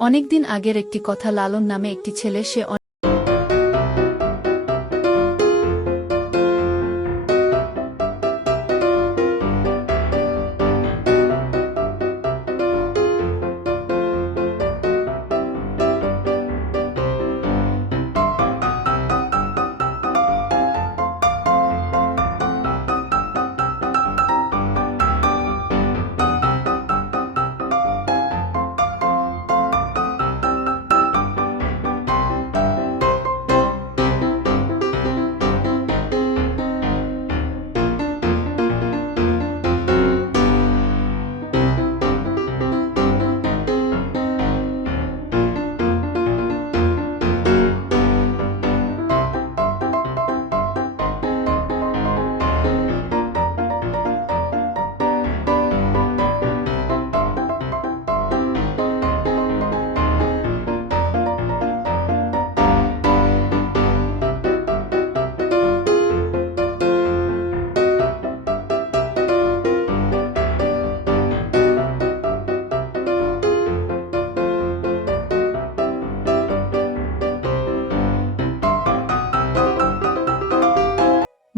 অনেকদিন আগের একটি কথা। লালন নামে একটি ছেলে, সে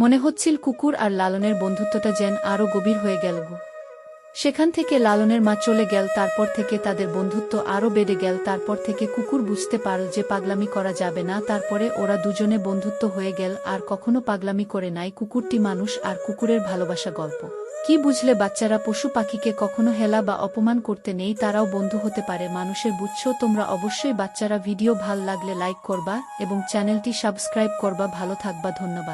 মনে হচ্ছিল কুকুর আর লালনের বন্ধুত্বটা যেন আরও গভীর হয়ে গেল। সেখান থেকে লালনের মা চলে গেল, তারপর থেকে তাদের বন্ধুত্ব আরও বেড়ে গেল। তারপর থেকে কুকুর বুঝতে পারল যে পাগলামি করা যাবে না। তারপরে ওরা দুজনে বন্ধুত্ব হয়ে গেল, আর কখনো পাগলামি করে নাই। কুকুরটি মানুষ আর কুকুরের ভালোবাসা গল্প। কি বুঝলে বাচ্চারা? পশু পাখিকে কখনো হেলা বা অপমান করতে নেই, তারাও বন্ধু হতে পারে মানুষের। বুঝছো? তোমরা অবশ্যই বাচ্চারা ভিডিও ভাল লাগলে লাইক করবা এবং চ্যানেলটি সাবস্ক্রাইব করবা। ভালো থাকবা, ধন্যবাদ।